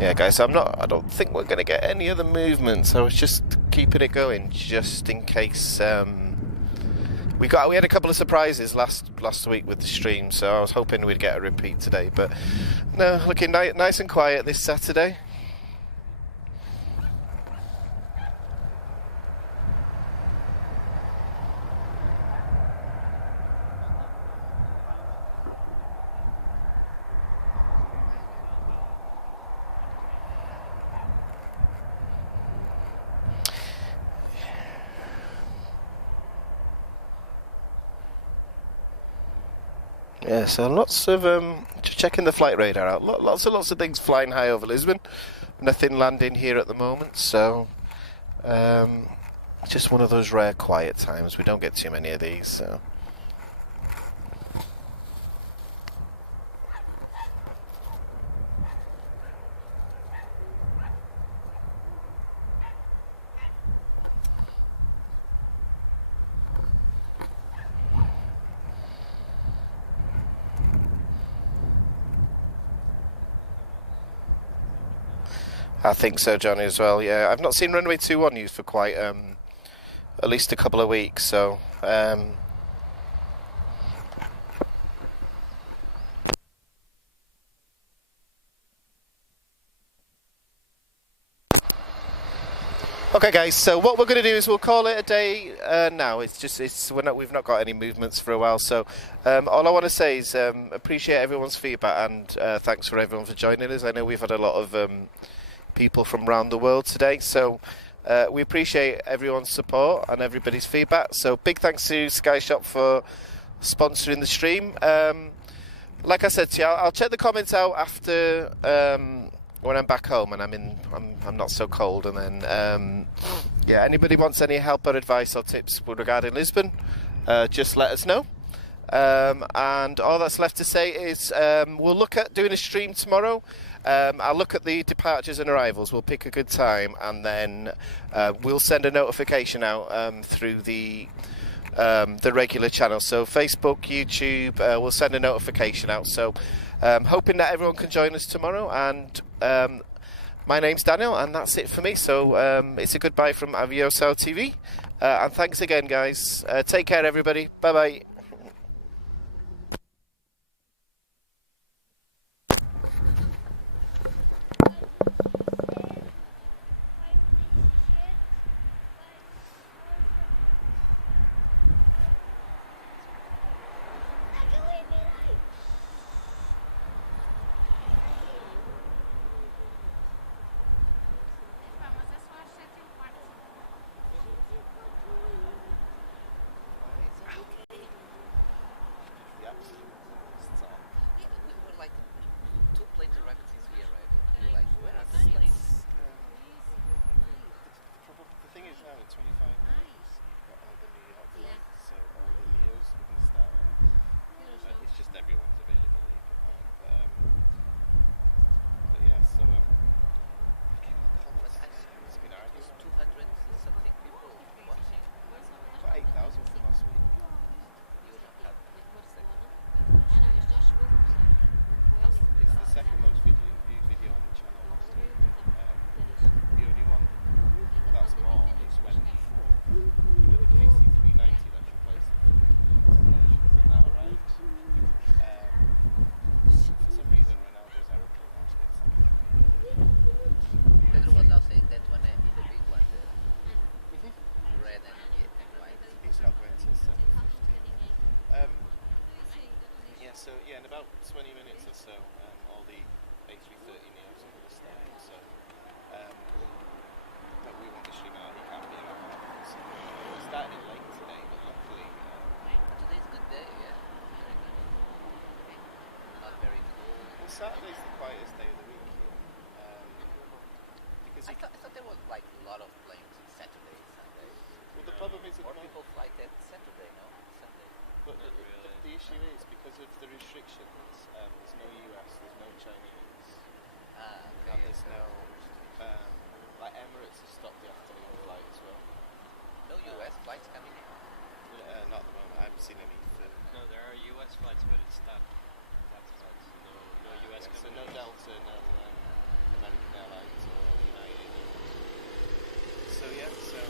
Yeah, guys, I don't think we're going to get any other movements. I was just keeping it going, just in case. We had a couple of surprises last week with the stream, so I was hoping we'd get a repeat today. But no, looking nice and quiet this Saturday. Yeah, so lots of just checking the flight radar out. Lots of things flying high over Lisbon. Nothing landing here at the moment, so just one of those rare quiet times. We don't get too many of these, so. I think so, Johnny, as well. Yeah, I've not seen runway 21 used for quite at least a couple of weeks. So okay, guys. So what we're going to do is we'll call it a day now. We've not got any movements for a while. So all I want to say is appreciate everyone's feedback and thanks for everyone for joining us. I know we've had a lot of people from around the world today, so we appreciate everyone's support and everybody's feedback. So big thanks to Skyshop for sponsoring the stream. Like I said to you, I'll check the comments out after when I'm back home and I'm not so cold. And then yeah, anybody wants any help or advice or tips regarding Lisbon, just let us know. And all that's left to say is we'll look at doing a stream tomorrow. I'll look at the departures and arrivals. We'll pick a good time, and then we'll send a notification out through the regular channel. So Facebook, YouTube, we'll send a notification out. So hoping that everyone can join us tomorrow. And my name's Daniel, and that's it for me. So it's a goodbye from Aviação TV. And thanks again, guys. Take care, everybody. Bye-bye. So yeah, in about 20 minutes or so, all the A330 neos are going to start. So but we want to stream out. It can't be an hour. So we started it late today, but luckily today's a good day. Yeah, very good. Not very cold. Well, Saturday's the quietest day of the week. Because I thought there was like a lot of planes Saturday, Sunday. Well, the problem is more people fly that Saturday, no? Sunday. But Not the, really. the issue is, because of the restrictions, there's no US, there's no Chinese, Okay. and there's no, like Emirates has stopped the afternoon flight as well. No US flights coming in. Not at the moment, I haven't seen any for... No, there are US flights, but it's stopped. That's flights. No US so coming no in. Delta, no American Airlines or United. So yeah, so